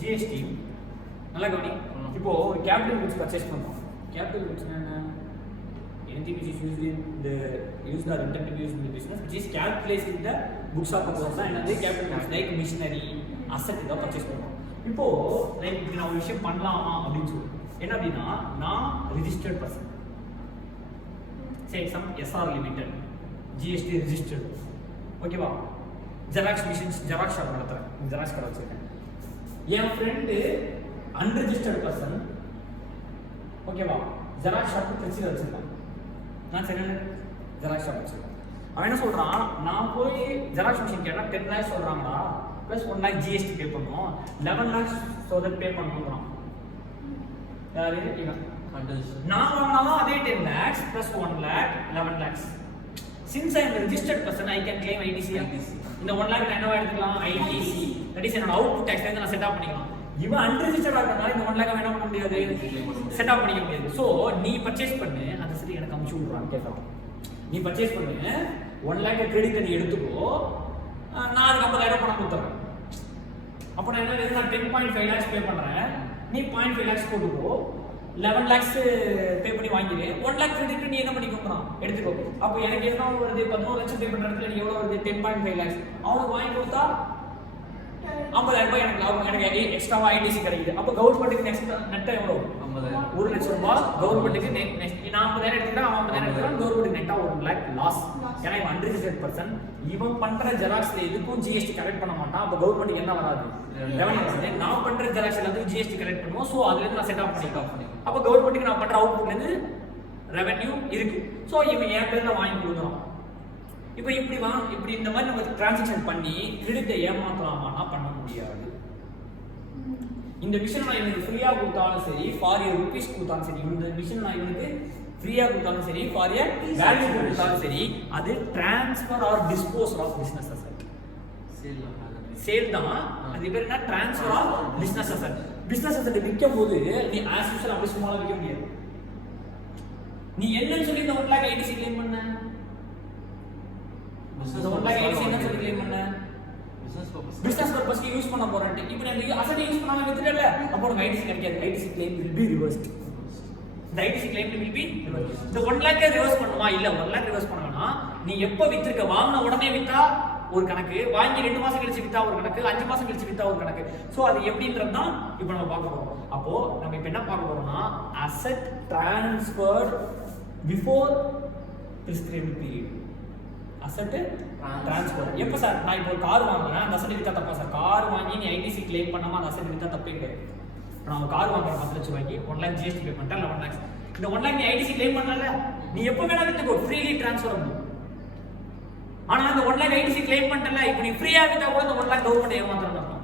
GST நல்லா கவனி. இப்போ ஒரு கேபிட்டல் குட்ஸ் பர்ச்சேஸ் பண்ணுறோம். கேபிட்டல் குட்ஸ் என்ன? anything which is used in the used or intended to be used in the business which is calculated in the books of accounts தான் என்னது capital goods like machinery asset இத purchase பண்ணுவோம். இப்போ like நான் ஒரு விஷயம் பண்ணலாமா அப்படின்னு சொல்லி என்ன அப்படின்னா நான் registered person say some SR limited GST registered ஓகேவா ஜெராக்ஸ் மிஷின்ஸ் ஜெராக்ஸ் ஷாப் நடத்துறேன் ஜெராக்ஸ் கடை வச்சிருக்கேன் என் ஃப்ரெண்டு அன்ரெஜிஸ்டர்ட் பர்சன் ஓகேவா ஜெராக்ஸ் ஷாப் திருச்சியில் வச்சிருக்கான் நான் சென்னையில் ஜெராக்ஸ் ஷாப் வச்சிருக்கேன் அவன் என்ன சொல்கிறான் நான் போய் ஜெராக்ஸ் மிஷின் கேட்டால் 10 lakhs சொல்கிறாங்களா ப்ளஸ் 1 lakh GST பே பண்ணணும் 11 lakhs ஸோ தட் பே பண்ணணுங்கிறான் யாரு இவன் நான் வாங்கினாலும் அதே 10 lakhs plus 1 lakh 11 lakhs since I am a registered person I can claim ITC இந்த 1 lakh நான் என்னவா எடுத்துக்கலாம் ITC that is என்னோட அவுட்புட் டேக்ஸ் நான் செட் அப் பண்ணிக்கலாம் இவன் அன்ரெஜிஸ்டர்டா இருக்கனால இந்த 1 lakh என்ன பண்ண முடியாது செட் அப் பண்ணிக்க முடியாது சோ நீ பர்ச்சேஸ் பண்ணு அந்த சரி எனக்கு அமுச்சு விடுறான் கேட்கலாம் நீ பர்ச்சேஸ் பண்ணு 1 lakh கிரெடிட் நீ எடுத்துக்கோ நான் அதுக்கு 50,000 பணம் கொடுத்துறேன் அப்போ நான் என்ன நான் 10.5 lakhs பே பண்றேன் நீ 0.5 lakhs போட்டுக்கோ 11 lakhs பே பண்ணி வாங்கிடு 1 lakh கிரெடிட் நீ என்ன பண்ணிக்கோங்கறான் எடுத்துக்கோ அப்போ எனக்கு என்ன வருது 11 லட்சம் பே பண்ற இடத்துல நீ எவ்வளவு வருது 10.5 lakhs அவனுக்கு வாங்கி கொடுத்தா 50,000 ரூபாய் எனக்கு லாபம் எனக்கு எக்ஸ்ட்ராவா ஐடிசி கிடைக்குது அப்போ கவர்மெண்ட்டுக்கு நெக்ஸ்ட் நெட்டா எவ்வளவு 50,000 1 லட்சம் ரூபாய் கவர்மெண்ட்டுக்கு நெக்ஸ்ட் நான் 50,000 எடுத்துட்டா அவன் 50,000 எடுத்துறான் கவர்மெண்ட்டுக்கு நெட்டா 1 lakh லாஸ் ஏன்னா இவன் அன்ரெஜிஸ்டர்ட் பர்சன் இவன் பண்ற ஜெராக்ஸ்ல எதுக்கும் ஜிஎஸ்டி கலெக்ட் பண்ண மாட்டான் அப்போ கவர்மெண்ட்டுக்கு என்ன வராது ரெவென்யூ வராது நான் பண்ற ஜெராக்ஸ்ல இருந்து ஜிஎஸ்டி கலெக்ட் பண்ணுவோம் சோ அதுல இருந்து நான் செட் ஆஃப் பண்ணிக்கலாம் அப்போ கவர்மெண்ட்டுக்கு நான் பண்ற அவுட்புட்ல இருந்து ரெவென்யூ இருக்கு சோ இவன் என் பேர்ல வாங்கி கொடுக்குறான் இப்போ இப்படி இந்த மாதிரி நம்ம டிரான்சாக்ஷன் பண்ணி கிரெடிட்டை ஏமாத்தலாமான்னா பண்ண முடியாது இந்த மிஷின் நான் இவனுக்கு ஃப்ரீயா கொடுத்தாலும் சரி ஃபார் இயர் ருபீஸ் கொடுத்தாலும் சரி இந்த மிஷின் நான் இவனுக்கு ஃப்ரீயா கொடுத்தாலும் சரி ஃபார் இயர் வேல்யூ கொடுத்தாலும் சரி அது transfer or disposal of business asset sale தான் அது பேர் என்ன transfer of business asset business asset விற்கும் போது நீ ஆஸ் யூசுவல் அப்படி சும்மாலாம் விற்க முடியாது நீ என்னன்னு சொல்லி இந்த 1 lakh ஐடிசி கிளைம் பண்ண பிசினஸ் பர்பஸ்க்கு யூஸ் பண்ண போறேன் இப்போ நீங்க அசெட் யூஸ் பண்ணாம வித்துட்டல அப்போ உங்களுக்கு ஐடிசி கிடைக்காது ITC claim will be reversed the ITC claim will be reversed இந்த 1 lakh ரிவர்ஸ் பண்ணுமா இல்ல 1 lakh ரிவர்ஸ் பண்ணனும்னா நீ எப்ப வித்துக்க வாங்குன உடனே வித்தா ஒரு கணக்கு வாங்கி 2 மாசம் கழிச்சு வித்தா ஒரு கணக்கு 5 மாசம் கழிச்சு வித்தா ஒரு கணக்கு சோ அது எப்படின்றது தான் இப்போ நம்ம பார்க்க போறோம் அப்போ நம்ம இப்போ என்ன பார்க்க போறோம்னா asset transferred before prescribed period asset transfer எப்ப சார் நான் இப்போ கார் வாங்குறேன் அந்த அசெட் வித்தா தப்பா சார் கார் வாங்கி நீ ஐடிசி கிளைம் பண்ணாம அந்த அசெட் வித்தா தப்பே கிடையாது நான் ஒரு கார் வாங்குறேன் 10 லட்சம் ரூபாய்க்கு 1 lakh ஜிஎஸ்டி பே பண்ணிட்டேன் 11 lakhs இந்த 1 lakh நீ ஐடிசி கிளைம் பண்ணல நீ எப்ப வேணா வித்துக்கோ ஃப்ரீலி ட்ரான்ஸ்ஃபர் ஆகும் ஆனா அந்த 1 lakh ஐடிசி கிளைம் பண்ணல இப்போ நீ ஃப்ரீயா வித்தா கூட அந்த 1 lakh கவர்மெண்ட் ஏமாத்துறாங்க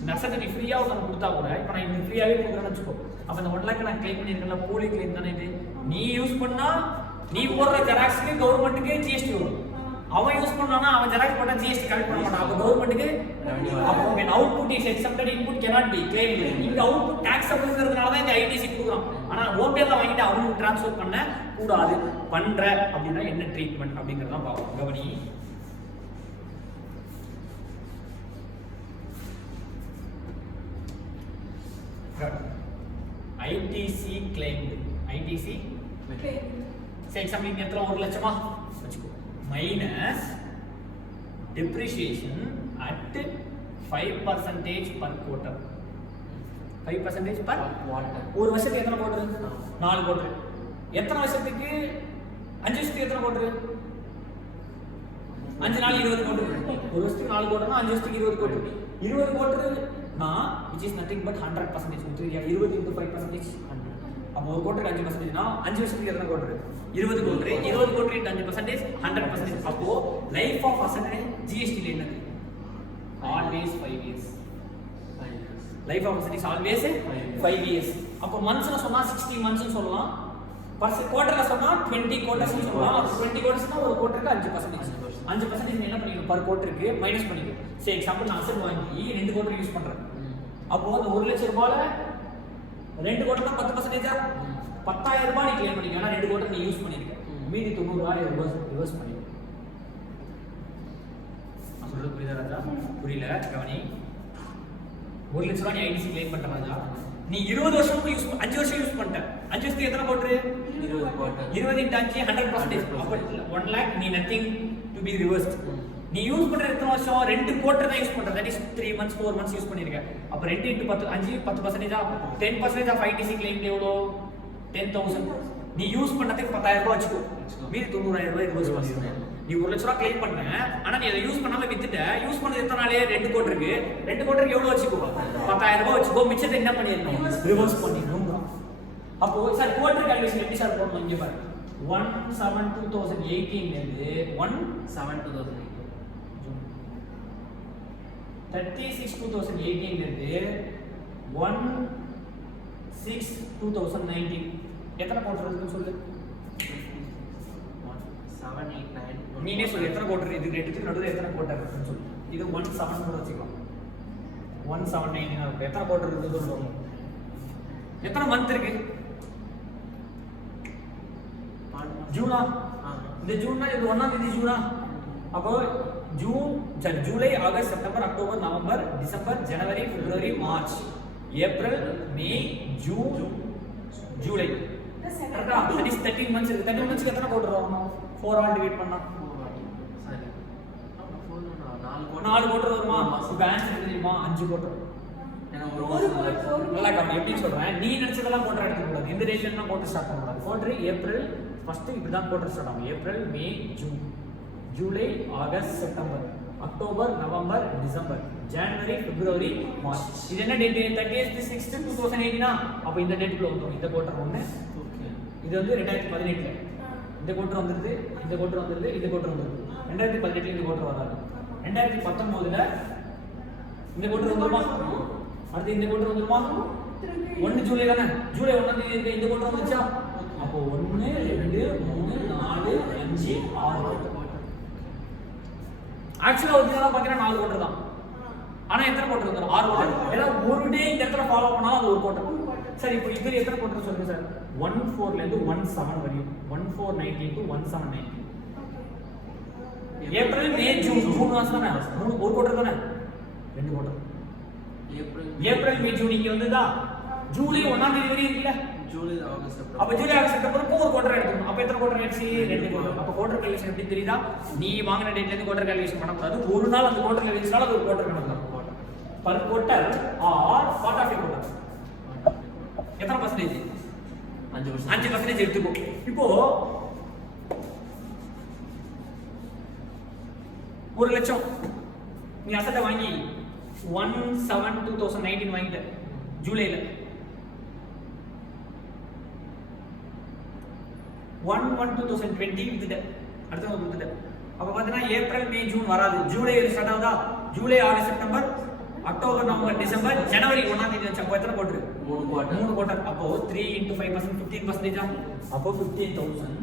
இந்த அசெட் நீ ஃப்ரீயா உங்களுக்கு கொடுத்தா கூட இப்போ நான் இந்த ஃப்ரீயாவே கொடுக்குறேன்னு வெச்சுக்கோ அப்ப அந்த 1 lakh நான் கிளைம் பண்ணிருக்கேன்ல போலி கிளைம் தானே இது நீ யூஸ் பண்ணா நீ போடுற ஜெராக்ஸ்க்கு கவர்மெண்ட்டுக்கு ஜிஎஸ்டி வரும் அவன் யூஸ் பண்ணானா அவன் ஜெராக்ஸ் போட்டா ஜிஎஸ்டி கலெக்ட் பண்ண மாட்டான் அப்ப கவர்மெண்ட்டுக்கு அப்போ when output is accepted input cannot be claimed இந்த அவுட்புட் டாக்ஸபிள்ங்கிறதுனால தான் இந்த ஐடிசி கொடுக்குறான் ஆனா ஓபிஎல்ல வாங்கிட்டு அவனுக்கு ட்ரான்ஸ்ஃபர் பண்ண கூடாது பண்ற அப்படின்னா என்ன ட்ரீட்மெண்ட் அப்படிங்கறத பாப்போம் கவனி ITC claimed ITC say example இந்த இடத்துல 1 லட்சமா வெச்சுக்கோ minus depreciation at 5% per quarter 5% per quarter ஒரு வருஷத்துக்கு எத்தனை quarter 4 quarter எத்தனை வருஷத்துக்கு 5 வருஷத்துக்கு எத்தனை quarter 5 நாள் 20 quarter ஒரு வருஷத்துக்கு 4 quarter னா 5 வருஷத்துக்கு 20 quarter 20 quarter னா which is nothing but 100% 20 into 5% 100 அப்போ ஒரு கோட்டருக்கு 5% னா 5 வருஷத்துக்கு எத்தனை கோட்டர் 20 கோட்டர் 20 கோட்டர் into 5% 100% அப்போ லைஃப் ஆஃப் அசெட் ஜிஎஸ்டி ல என்னது always 5 years life of asset is always 5 years அப்போ மந்த்ஸ்ல சொன்னா 60 months னு சொல்லலாம் பர் குவார்ட்டர்ல சொன்னா 20 quarters னு சொல்லலாம் அப்போ 20 quarters னா ஒரு கோட்டருக்கு 5% 5% நீ என்ன பண்ணிக்கணும் பர் கோட்டருக்கு மைனஸ் பண்ணிக்கணும் சே எக்ஸாம்பிள் நான் அசெட் வாங்கி 2 கோட்டர் யூஸ் பண்றேன் அப்போ அந்த 1 லட்சம் ரூபாயில 2 கோட்டர் தான் 10% 10,000 ரூபாய் நீ கிளைம் பண்ணிக்க ஆனா 2 கோட்டர் நீ யூஸ் பண்ணிருக்க மீதி 90 ரூபாய் ரிவர்ஸ் பண்ணிக்க நான் சொல்றது புரியுதா ராஜா புரியல கவனி. 1 லட்ச ரூபா நீ ஐடிசி கிளைம் பண்ற ராஜா. நீ 20 வருஷம் யூஸ் 5 வருஷம் யூஸ் பண்ணிட்ட. 5 வருஷத்துக்கு எத்தனை கோட்டர்? 20 கோட்டர். 20 into 5 100%. அப்ப 1 lakh நீ நதிங் டு பி ரிவர்ஸ்ட். நீ யூஸ் பண்ற எத்தனை வருஷம்? 2 கோட்டர் தான் யூஸ் பண்ற. That is 3 months 4 months use பண்ணிருக்க. அப்ப 2 into 10 5 10% 10% ஆஃப் ஐடிசி கிளைம் எவ்வளோ? 10000. நீ யூஸ் பண்ணதுக்கு 10000 ரூபாய் வச்சுக்கோ. மீதி 90000 ரூபாய் ரிவர்ஸ் பண்ணிடுறேன். நீ 1 லட்ச ரூபாய் கிளைம் பண்ண, ஆனா நீ அதை யூஸ் பண்ணாம வித்துட்ட. யூஸ் பண்ணது எத்தனை நாளே? 2 கோட்டருக்கு. 2 கோட்டருக்கு எவ்வளவு வச்சுக்கோ? 10000 ரூபாய் வச்சுக்கோ. மிச்சத்தை என்ன பண்ணிடணும்? ரிவர்ஸ் பண்ணிடணும். அப்போ சார் கோட்டர் கால்குலேஷன் எப்படி சார் போடணும்? இங்க பாரு. 1/7/2018 ல இருந்து 1/7/2018 36/2018 ல இருந்து 1/6/2019 எத்தனை கோட்டர் இருக்குன்னு சொல்லு. 789. நீனே சொல்லு எத்தனை கோட்டர் இது ரெண்டுத்துக்கு நடுவுல எத்தனை கோட்டர் இருக்குன்னு சொல்லு. இது 17 கூட வச்சுக்கலாம். 1/719 இருக்கு. எத்தனை கோட்டர் இருக்குன்னு சொல்லுவாங்க. எத்தனை மந்த் இருக்கு? ஜூனா? இந்த ஜூன்னா இது 1ஆம் தேதி ஜூனா? அப்போ June July August September October November December ஜனவரி பிப்ரவரி March April May June July. கரெக்ட்டா? தட் இஸ் 13 months இருக்கு. 13 months எத்தனை கோட்டர் வரும்? 4 ஆல் டிவைட் பண்ணா சரி. அப்ப 4 கோட்டர் வருமா? இப்ப ஆன்சர் தெரியுமா? 5 கோட்டர். ஏன்னா ஒரு ஒரு கோட்டர் நல்லா கம்மி. எப்படி சொல்றேன்? நீ நினைச்சதெல்லாம் கோட்டர் எடுக்க கூடாது. இந்த ரேஷன்லாம் கோட்டர் ஸ்டார்ட் பண்ண கூடாது. கோட்டர் ஏப்ரல் ஃபர்ஸ்ட் இப்படி தான் கோட்டர் ஸ்டார்ட் ஆகும். April May June July August September October November December ஜனவரி பிப்ரவரி மார்ச். இது என்ன டேட்? 30/6/2018. அப்ப இந்த டேட்டுக்குள்ள வந்துரும். இந்த கோட்டர் ஒண்ணு. இது வந்து 2018ல இந்த கோட்டர் வந்துருது. இந்த கோட்டர் வந்துருது. இந்த கோட்டர் வந்துருது. 2018ல இந்த கோட்டர் வராது. 2019ல இந்த கோட்டர் வந்துருமா? அடுத்து இந்த கோட்டர் வந்துருமா? 1 ஜூலை தானே? ஜூலை 1ஆம் தேதி இருக்கு. இந்த கோட்டர் வந்துச்சா? அப்போ 1 2 3 4 5 6 கோட்டர். ஆக்சுவலா ஒரிஜினலா பாத்தீங்கன்னா 4 கோட்டர் தான். ஆனா எத்தனை கோட்டர் வந்துரும்? 6 கோட்டர். ஏன்னா ஒரு டே இந்த இடத்துல ஃபாலோ பண்ணாலும் அது ஒரு கோட்டர். சரி, இப்போ இதுல எத்தனை கோட்டர் சொல்லுங்க சார்? 14 ல இருந்து 17 வரையும். 1419 to 1719. ஏப்ரல் மே ஜூன் மாசம் தானே? ஒரு கோட்டர் தானே? 2 கோட்டர். ஏப்ரல் மே ஜூன் இங்க வந்துதா? ஜூலை 1ஆம் தேதி வரையும் இருக்குல்ல? July August September. அப்ப ஜூலை ஆகஸ்ட் செப்டம்பருக்கு ஒரு கோட்டர் எடுக்கணும். அப்ப எத்தனை கோட்டர் ஆயிடுச்சு? 2 கோட்டர். அப்ப கோட்டர் கால்குலேஷன் எப்படி தெரியுதா? நீ வாங்குன டேட்ல இருந்து கோட்டர் கால்குலேஷன் பண்ண கூடாது. ஒரு நாள் அந்த கோட்டர்ல இருந்துச்சுனால அது ஒரு கோட்டர் கணக்கு. Per quarter or part of a quarter. எத்தனை பர்சன்டேஜ்? 5%. 5% எடுத்துக்கோ. இப்போ 1 லட்சம் நீ அசட்டை வாங்கி 1/7/2019 வாங்கிட்ட ஜூலைல. 1/1/2020 வித்துட்ட. அடுத்த ஒரு வித்துட்ட. அப்ப பாத்தீங்கன்னா ஏப்ரல் மே ஜூன் வராது. ஜூலை ஸ்டார்ட் ஆகுதா? July August September October November December ஜனவரி 1ஆம் தேதி வச்சா எத்தனை கோட்டர்? 3 கோட்டர். 3 கோட்டர். அப்போ 3 into 5% 15%. அப்போ 15,000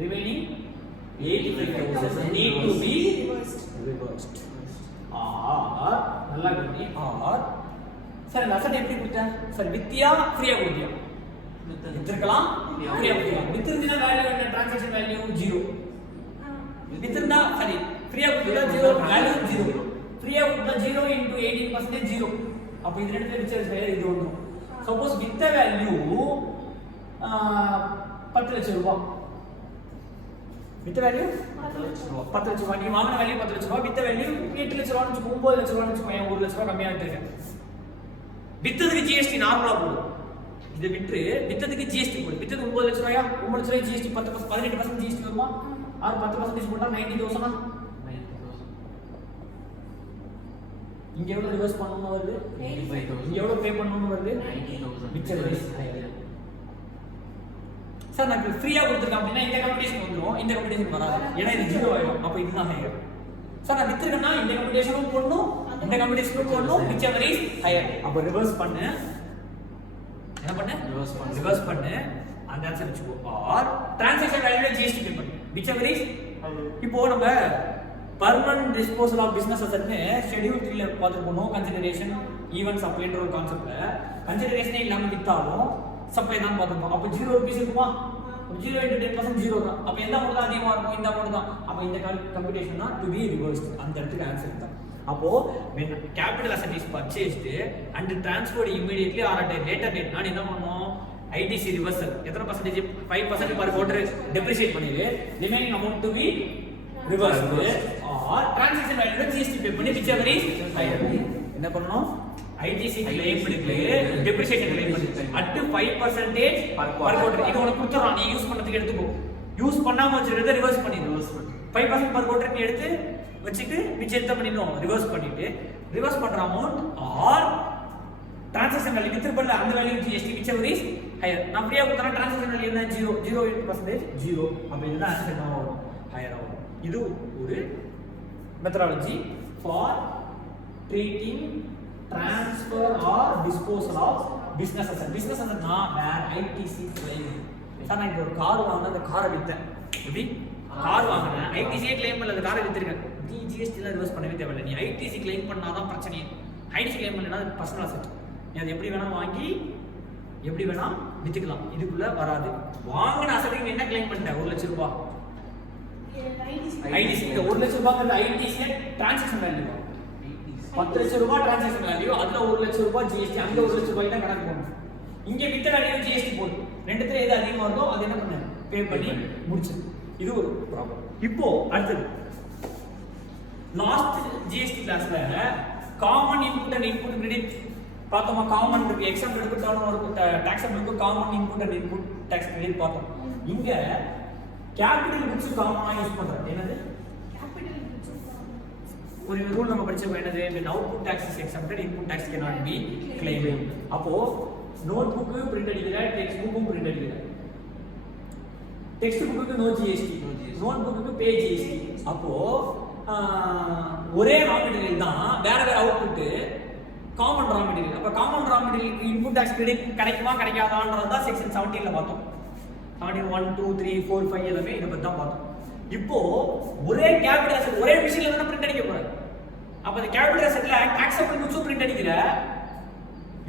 remaining 85,000 need to be reversed. ஆர் நல்லா கவனி. ஆர் சார் இந்த அசட் எப்படி கொடுத்தேன் சார்? வித்தியா ஃப்ரீயா கொடுத்தியா? வித்திருக்கலாம், ஃப்ரீயா கொடுத்தியா? வித்திருந்தா வேல்யூ என்ன? Transaction value 0. வித்திருந்தா சரி ஃப்ரீயா கொடுத்தா 0 வேல்யூ 0. ஃப்ரீயா கொடுத்தா 0 into 18% 0. அப்ப இது ரெண்டு ரிசர்ச் வேல்யூ இது வந்துரும். சப்போஸ் வித்த வேல்யூ 10 லட்சம் ரூபாய். வித்த வேல்யூ 10 லட்சம் ரூபாய். நீ வாங்கின வேல்யூ 10 லட்சம் ரூபாய். வித்த வேல்யூ 8 லட்சம் ரூபாய், 9 லட்சம் ரூபாய் வச்சுக்கோங்க. 1 லட்சம் ரூபாய் கம்மியா வித்துருக்கேன். வித்ததுக்கு ஜிஎஸ்டி நார்மலா போடும். இதை விட்டு வித்ததுக்கு ஜிஎஸ்டி போடு. வித்தது 9 லட்சம் ரூபாயா? 9 லட்சம் ரூபாய் ஜிஎஸ்டி 18% ஜிஎஸ்டி வருமா? ஆர் 10% போட்டா 90,000. இங்க எவ்வளவு ரிவர்ஸ் பண்ணனும் வருது? 85,000. இங்க எவ்வளவு பே பண்ணனும் வருது? 90,000. மிச்சம் சார் நான் ஃப்ரீயா கொடுத்துருக்கேன் அப்படின்னா இந்த கம்பெனிஷன் வந்துடும். இந்த கம்பெனிஷன் வராது. ஏன்னா இது 0 ஆயிடும். அப்ப இதுதான் ஹையர். சார் நான் வித்துருக்கேன்னா இந்த கம்பெனிஷனும் போடணும், இந்த கம்பெனிஷனும் போடணும். மிச்சம் வரை ஹையர். அப்ப ரிவர்ஸ் பண்ணு. என்ன பண்ணு? ரிவர்ஸ் பண்ணு. அந்த ஆன்சர் வெச்சுக்கோ. ஆர் ட்ரான்சாக்ஷன் வேல்யூல ஜிஎஸ்டி பே பண்ணு. மிச்சம் வரை இப்போ நம்ம பர்மனன்ட் டிஸ்போசல் ஆஃப் பிசினஸ் அசெட்னு ஷெட்யூல் 3ல பார்த்துருக்கோம். நோ கன்சிடரேஷன் ஈவன் சப்ளைன்ற ஒரு கான்செப்ட்ல கன்சிடரேஷனே இல்லாம வித்தாலும் சப்ளை தான் பார்த்துருக்கோம். அப்போ 0 ரூபீஸ் இருக்குமா? 0 into 10% 0 தான். அப்போ எந்த அமௌண்ட் தான் அதிகமாக இருக்கும்? இந்த அமௌண்ட் தான். அப்போ இந்த கம்ப்யூட்டேஷன் தான் டு பி ரிவர்ஸ்ட். அந்த இடத்துக்கு ஆன்சர் தான். அப்போ when capital asset is purchased and transferred immediately or at a later date நான் என்ன பண்ணுவோம் ITC reversal எத்தனை percentage 5% per quarter depreciate பண்ணிடு remaining amount to be reversed or transaction value GST pay பண்ணி whichever is higher என்ன பண்ணனும் ITC claim பண்ணிட்டு depreciation claim பண்ணிட்டு at 5% per quarter இது உனக்கு கொடுத்துறான் நீ யூஸ் பண்ணதுக்கு எடுத்துக்கோ யூஸ் பண்ணாம வச்சிருந்தா ரிவர்ஸ் பண்ணிடு 5% per quarter நீ எடுத்து வச்சிட்டு மிச்சம் என்ன பண்ணிடணும் ரிவர்ஸ் பண்ணிட்டு ரிவர்ஸ் பண்ற amount or transaction value withdrawal அந்த value GST whichever is higher நான் ஃப்ரீயா கொடுத்தா டிரான்சாக்ஷன் வேல்யூ என்ன 0 0 அப்ப இதுதான் ஆன்சர் என்ன வரும் ஹையர் ஆகும் இது ஒரு methodology for treating transfer or disposal of business asset na where ITC claim sir நான் ஒரு கார் வாங்குனா அந்த காரை வித்தேன் எப்படி கார் வாங்குனேன் ITC claim பண்ணல அந்த காரை வித்திருக்கேன் GST ல ரிவர்ஸ் பண்ணவே தேவையில்லை நீ ITC claim பண்ணாதான் பிரச்சனை ITC claim பண்ணலனா அது பர்சனல் அசெட் நீ அது எப்படி வேணா வாங்கி எப்படி வேணா வித்துக்கலாம் இதுக்குள்ள வராது வாங்குன அசெட்டுக்கு என்ன claim பண்ணிட்ட 1 லட்சம் ரூபாய் ITC இந்த 1 லட்சம் ரூபாய்ங்கிறது ITC டிரான்சாக்ஷன் வேல்யூ 10 லட்சம் ரூபாய் டிரான்சாக்ஷன் வேல்யூ அதுல 1 லட்சம் ரூபாய் GST அங்க 1 லட்சம் ரூபாய் தான் கணக்கு போடணும் இங்க வித்த வேல்யூ GST போடு ரெண்டுத்துல எது அதிகமா இருக்கோ அது என்ன பண்ணு பே பண்ணி முடிச்சு இது ஒரு ப்ராப்ளம் இப்போ அடுத்து லாஸ்ட் GST கிளாஸ்ல common input and input credit பார்த்தோமா காமன் இருக்கு எக்ஸாம்பிள் எடுத்து டர்ன் டாக்ஸபிளுக்கு common input and input tax credit பார்த்தோம் இங்க கேபிட்டல் குட்ஸ் காமனா யூஸ் பண்றோம் என்னது ஒரு ரூல் நம்ம படிச்சோம் என்னது when output tax is exempted input tax cannot be claimed அப்போ நோட்புக் பிரிண்ட் அடிக்கிற டெக்ஸ்ட் புக்கும் பிரிண்ட் அடிக்கிற டெக்ஸ்ட் புக்குக்கு நோ GST நோட்புக்கு பே GST அப்போ ஒரே ரா மெட்டீரியல் தான் வேற வேற அவுட்புட் காமன் ரா மெட்டீரியல் அப்ப காமன் ரா மெட்டீரியலுக்கு இன்புட் டாக்ஸ் கிரெடிட் கிடைக்குமா கிடைக்காதான்றது தான் செக்ஷன் 17 ல பார்த்தோம் 17 1 2 3 4 5 எல்லாமே இத பத்தி தான் பார்த்தோம் இப்போ ஒரே கேபிட்டல் அசெட் ஒரே மிஷின்ல தான பிரிண்ட் அடிக்க போறேன் அப்ப அந்த கேபிட்டல் அசெட்ல டாக்ஸபிள் குட்ஸ் பிரிண்ட் அடிக்கிற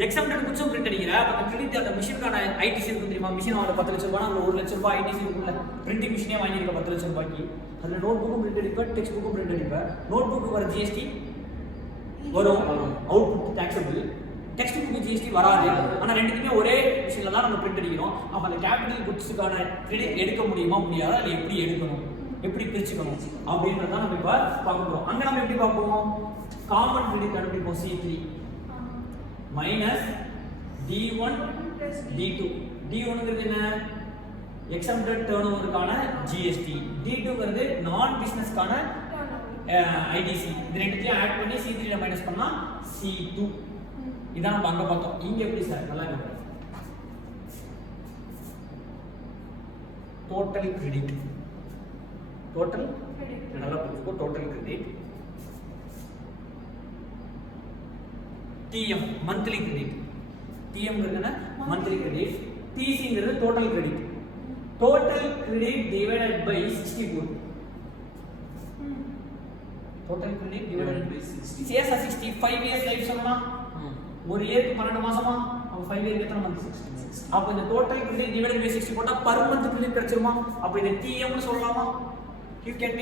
எக்ஸம்ப்டட் குட்ஸ் பிரிண்ட் அடிக்கிற அப்ப அந்த கிரெடிட் அந்த மிஷினுக்கான ITC இருக்கு தெரியுமா மிஷின் வாங்க 10 லட்சம் ரூபாய் அந்த 1 லட்சம் ரூபாய் ITC இருக்குல பிரிண்டிங் மிஷினே வாங்கி இருக்க 10 லட்சம் ரூபாய்க்கு அதுல நோட் புக்கும் பிரிண்ட் அடிப்ப டெக்ஸ்ட் புக்கும் பிரிண்ட் அடிப்ப நோட் புக்கு வர GST வரும் output taxable text book GST வராது ஆனா ரெண்டுக்குமே ஒரே மிஷின்ல தான் நம்ம பிரிண்ட் அடிக்கிறோம் அப்ப அந்த கேபிட்டல் குட்ஸ்க்கான கிரெடிட் எடுக்க முடியுமா முடியாதா இல்ல எப்படி எடுக்கணும் எப்படி பிரிச்சுக்கணும் அப்படின்றத நம்ம இப்ப பார்க்க போறோம் அங்க நம்ம எப்படி பார்ப்போம் காமன் கிரெடிட் கண்டுபிடிப்போம் C3 minus D1 D2 D1ங்கிறது என்ன exempted turnoverக்கான GST D2ங்கிறது நான் பிசினஸ்க்கான ITC இது ரெண்டுத்தையும் ஆட் பண்ணி C3 ல மைனஸ் பண்ணா C2 இதான் நம்ம அங்க பார்த்தோம் இங்க எப்படி சார் நல்லா இருக்கு டோட்டல் கிரெடிட் total நல்லா புரிஞ்சுக்கோ total credit TM monthly credit TM ங்கிறது என்ன monthly credit TC ங்கிறது total credit divided by 64 total credit divided by 60 CS 65 years life சொன்னா ஒரு இயருக்கு 12 மாசமா அப்ப 5 இயருக்கு எத்தனை மந்த் அப்ப இந்த total credit divided by 60 போட்டா per month credit கிடைச்சிருமா அப்ப இத TM னு சொல்லலாமா it can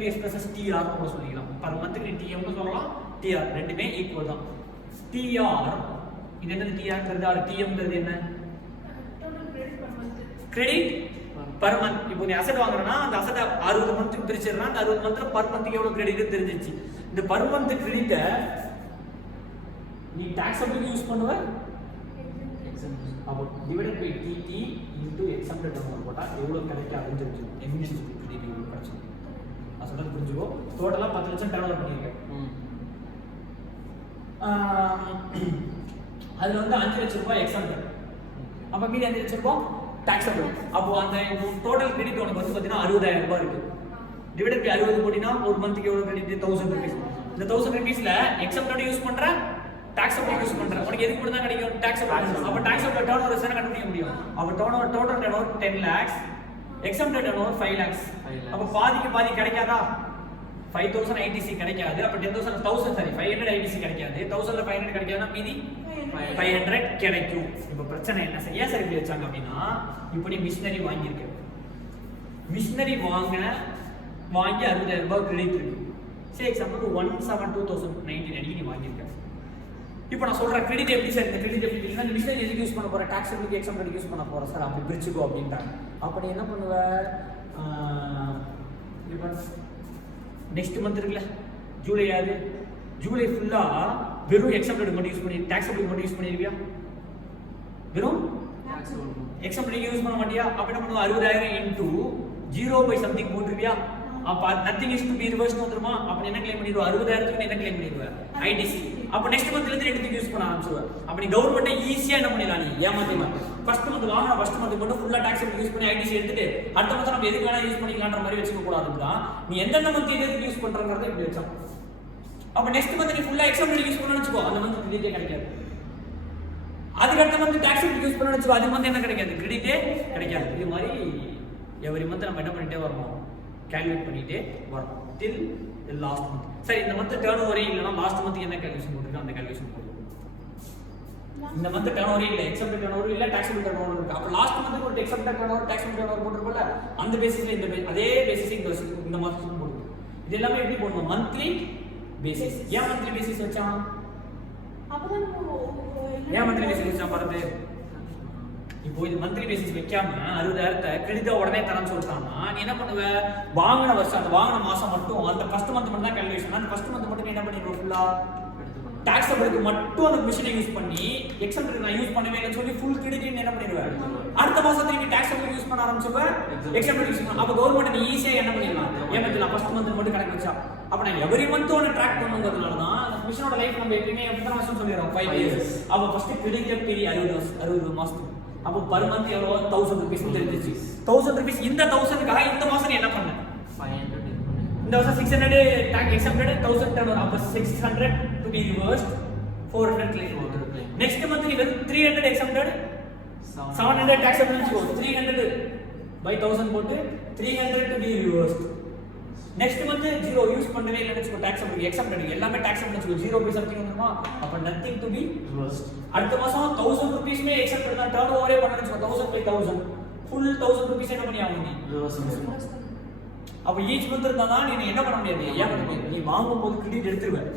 be expressed as TR னு சொல்லிக்கலாம் per month க்கு TM னு சொல்லலாம் TR ரெண்டுமே ஈக்குவல் தான் TR இது என்னது TR ங்கிறது ஆர் TM ங்கிறது என்ன total credit per month credit per month இப்போ நீ அசெட் வாங்குறனா அந்த அசெட் 60 மந்த்க்கு பிரிச்சிரனா அந்த 60 மந்த்ல per monthக்கு எவ்வளவு கிரெடிட் தெரிஞ்சிச்சு இந்த per month கிரெடிட்ட நீ டாக்ஸபிள் யூஸ் பண்ணுவ அப்போ divided by TT into exempted turnover போட்டா எவ்வளவு கிடைக்கும் அப்படினு தெரிஞ்சுக்கும் எமினன்ஸ் கிரெடிட் எவ்வளவு கிடைக்கும் நான் சொல்றது புரிஞ்சுக்கோ டோட்டலா 10 லட்சம் டர்ன் பண்ணிருக்கேன் அதுல வந்து 5 லட்சம் ரூபாய் எக்ஸம்ப்டட் அப்ப மீதி 5 லட்சம் ரூபாய் டாக்ஸபிள் அப்போ அந்த டோட்டல் கிரெடிட் உனக்கு வந்து பாத்தீங்கன்னா 60000 ரூபாய் இருக்கு டிவைடட் பை 60 போடினா ஒரு மந்த்க்கு எவ்வளவு கிரெடிட் 1000 ரூபாய் இந்த 1000 ரூபாய்ஸ்ல எக்ஸம்ப்டட் யூஸ் பண்ற டாக்ஸபிள் யூஸ் பண்ற உனக்கு எதுக்கு மட்டும் தான் கிடைக்கும் டாக்ஸபிள் அப்ப டாக்ஸபிள் டர்னோவர் எவ்வளவு கண்டுபிடிக்க முடியும் அப்ப turnover total turnover 10 lakhs exempted turnover 5 lakhs அப்ப பாதிக்கு பாதி கிடைக்காதா 5000 ITC கிடைக்காது அப்ப 1000 சாரி 500 ITC கிடைக்காது 1000 ல 500 கிடைக்காதுனா மீதி 500 கிடைக்கும் இப்போ பிரச்சனை என்ன சார் ஏன் சார் இப்படி வச்சாங்க அப்படினா இப்போ நீ மிஷினரி வாங்கி இருக்க மிஷினரி வாங்கி 60000 ரூபாய் கிரெடிட் இருக்கு சே எக்ஸாம்பிள் 1/7/2019 அன்னைக்கு நீ வாங்கியிருக்க. இப்போ நான் சொல்கிறேன் கிரெடிட் எப்படி சார், இந்த கிரெடிட் எப்படி இல்லைன்னா இந்த மிஷினரி எதுக்கு யூஸ் பண்ண போகிறேன், டாக்ஸபிலிட்டி எக்ஸாம்பிள் யூஸ் பண்ண போகிறேன் சார், அப்படி பிரிச்சுக்கோ அப்படின்ட்டாங்க. அப்போ நீ என்ன பண்ணுவ, இப்போ நெக்ஸ்ட் மந்த் இருக்குல்ல ஜூலை, ஆகுது ஜூலை ஃபுல்லாக வெறும் எக்ஸாம்பிள் மட்டும் யூஸ் பண்ணி டாக்ஸபிலிட்டி மட்டும் யூஸ் பண்ணிருவியா, வெறும் எக்ஸாம்பிள் யூஸ் பண்ண மாட்டியா. அப்போ என்ன பண்ணுவா, 60,000 இன்டூ 0/something போட்டுருவியா. அப்போ nothing is to be reverse வந்துருமா. அப்போ என்ன கிளைம் பண்ணிடுவா, 60,000க்கு என்ன கிளைம் பண்ணிடுவேன், ஐடிசி. அப்போ நெக்ஸ்ட் மந்த்லேருந்து எடுத்து யூஸ் பண்ண ஆரம்பிச்சுவேன். அப்போ நீ கவர்மெண்ட்டை ஈஸியாக என்ன பண்ணிடலாம், நீ ஏமாத்திமா. ஃபர்ஸ்ட் மந்த் வாங்கினா ஃபர்ஸ்ட் மந்த் மட்டும் ஃபுல்லாக டாக்ஸ் யூஸ் பண்ணி ஐடிசி எடுத்துட்டு அடுத்த மந்த் நம்ம எதுக்கு வேணா யூஸ் பண்ணிக்கலான்ற மாதிரி வச்சுக்க கூடாதுன்னா நீ எந்தெந்த மந்த் எதுக்கு யூஸ் பண்ணுறங்கிறத இப்படி வச்சோம். அப்போ நெக்ஸ்ட் மந்த் நீ ஃபுல்லாக எக்ஸாம்பிள் யூஸ் பண்ணணும்னு வச்சுக்கோ, அந்த மந்த் கிரெடிட்டே கிடைக்காது. அதுக்கு அடுத்த மந்த் டாக்ஸ் யூஸ் பண்ணணும்னு வச்சுக்கோ, அது மந்த் என்ன கிடைக்காது, கிரெடிட்டே கிடைக்காது. இது மாதிரி எவ்ரி மந்த் நம்ம என்ன பண்ணிட்டே வரணும், கால்குலேட் பண்ணிட்டே வரணும் டில் லாஸ்ட் மந்த். சரி, இந்த மந்த் டர்ன் ஓவரே இல்லைன்னா லாஸ்ட் மந்த் என்ன கால்குலேஷன் போட்டுருக்கோம், அந்த கால்குலேஷன் போடுவோம். இந்த மந்த் டர்ன் ஓவரே இல்லை, எக்ஸாம்பிள் டர்ன் ஓவர் இல்லை, டாக்ஸபிள் டர்ன் ஓவர் இருக்கு. அப்போ லாஸ்ட் மந்த் ஒரு example turnover taxable turnover போட்டுருக்கோம்ல, அந்த பேசிஸ்ல அதே பேசிஸ் இந்த மாதத்துக்கு போடுவோம். இது எல்லாமே எப்படி போடணும், மந்த்லி பேசிஸ். ஏன் மந்த்லி பேசிஸ் வச்சான், ஏன் மந்த்லி பேசிஸ் வச்சான் பாருங்க. இப்போ இது மந்த்லி பேசிஸ் வைக்காம 60,000 கிரெடிட்டா உடனே தரேன்னு சொல்லிட்டாங்கன்னா நீ என்ன பண்ணுவ, வாங்கின வருஷம் அந்த வாங்கின மாசம் மட்டும் அந்த ஃபர்ஸ்ட் மந்த் மட்டும் தான் கால்குலேஷன். அந்த ஃபர்ஸ்ட் மந்த் மட்டும் என்ன பண்ணிடுவோம், ஃபுல்லா டாக்ஸபிளுக்கு மட்டும் அந்த மிஷினை யூஸ் பண்ணி எக்ஸாம்பிள் நான் யூஸ் பண்ணவே இல்லைன்னு சொல்லி ஃபுல் கிரெடிட் என்ன பண்ணிடுவேன். அடுத்த மாசம் திருப்பி டாக்ஸபிள் யூஸ் பண்ண ஆரம்பிச்சுவேன், எக்ஸாம்பிள் யூஸ் பண்ண. அப்போ கவர்மெண்ட் நீ ஈஸியாக என்ன பண்ணிடலாம், ஏமாத்தலாம். ஃபர்ஸ்ட் மந்த் மட்டும் கணக்கு வச்சா. அப்போ நான் எவ்ரி மந்த் ஒன்று ட்ராக் பண்ணுங்கிறதுனால தான் மிஷினோட லைஃப் நம்ம எப்பயுமே எத்தனை வருஷம் சொல்லிடுறோம், 5 years. அப்போ ஃபர்ஸ்ட் கிரெடிட் பீரியட் 60 மாசத்துக்கு. அப்போ பர் மந்த் எவ்வளோ, 1000 rupees தெரிஞ்சிச்சு. 1000 rupees. இந்த 1000க்காக இந்த மாசம் நீ என்ன பண்ண, 500 இந்த வருஷம் 600 டாக்ஸ் எக்ஸாம்பிள் 1000 டர்ன். அப்போ 600 to be reversed, 400 claim. Next month நீ வெறும் 300 எக்ஸாம்பிள் 700 டாக்ஸ் எக்ஸாம்பிள் 300 by 1000 போட்டு 300 to be reversed. Next month 0 use பண்ணவே இல்லைன்னு வச்சுக்கோ, டாக்ஸ் எக்ஸாம்பிள் எல்லாமே டாக்ஸ் வச்சுக்கோ, 0/something வந்துருமா. அப்போ நத்திங் டு பி ரிவர்ஸ்ட். அடுத்த மாசம் 1000 rupees எக்ஸாம்பிள் தான் டர்ன் ஓவரே பண்ணணும்னு வச்சுக்கோ, 1000/1000 ஃபுல் 1000 rupees என்ன பண்ணி ஆகும், நீ ரிவர்ஸ். அப்போ ஈச் மந்த் இருந்தா தான் நீ என்ன பண்ண முடியாது, ஏன் பண்ண முடியாது, நீ வாங்கும்போது கிரெடிட் எடுத்துருவேன்.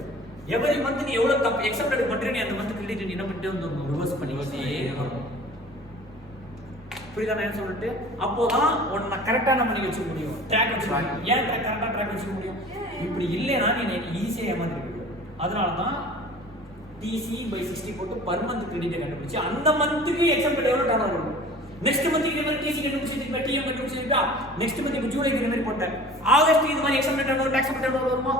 எவ்ரி மந்த் நீ எவ்வளவு தப்பு எக்ஸாம்பிள் பண்ற நீ அந்த மந்த் கிரெடிட் நீ என்ன பண்ணிட்டு வந்து ரிவர்ஸ் பண்ணிக்கிட்டே வரும். புரியுதா நான் சொல்லிட்டு, அப்போதான் உன்னை கரெக்டா நம்ம நீங்க வச்சுக்க முடியும், ட்ராக் வச்சுக்க முடியும். ஏன் கரெக்டா ட்ராக் வச்சுக்க முடியும், இப்படி இல்லைன்னா நீ ஈஸியாக ஏமாத்திருக்க முடியும். அதனால தான் TC/60 போட்டு பர் மந்த் கிரெடிட்டை கண்டுபிடிச்சு அந்த மந்த்துக்கு எக்ஸாம்பிள் எவ்வளோ டர்ன் ஓவர் இருக்கும். நெக்ஸ்ட் மந்த் இதே மாதிரி TC கண்டுபிடிச்சிருக்கா, TM கண்டுபிடிச்சிருக்கா. நெக்ஸ்ட் மந்த் இப்போ ஜூலைக்கு இந்த மாதிரி போட்டேன், ஆகஸ்ட் இது மாதிரி example turnover tax turnover வருமா.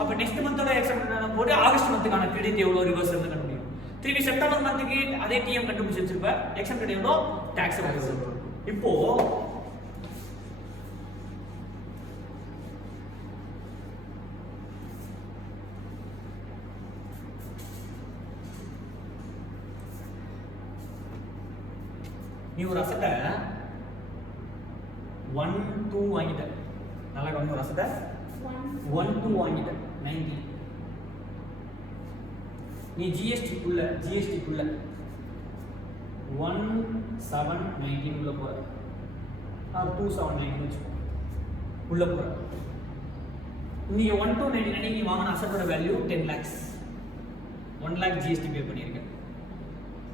அப்போ நெக்ஸ்ட் மந்தோட எக்ஸாம்பிள் டர்ன் போட்டு ஆகஸ்ட் மந்த்துக்கான கிரெடிட் எவ்வளோ ரிவர்ஸ் இருந்து கண்டுபிடிக்கும். திருப்பி செப்டம்பர் மந்த்துக்கு அதே TM கண்டுபிடிச்சு வச்சிருப்ப, எக்ஸாம்பிள் எவ்வளோ டாக்ஸ் வரும். இப்போ நீ ஒரு அசட்டை 1-2 வாங்கிட்ட, நல்லா கவனி, ஒரு அசட்டை 1-2 வாங்கிட்ட 90. நீ ஜிஎஸ்டிக்குள்ள 1719 உள்ள போற, 2719 வச்சுக்கோ உள்ள போற. நீங்க 1299 நீ வாங்கின அசட்டோட value 10 lakhs, 1 lakh GST pay பண்ணிருக்க.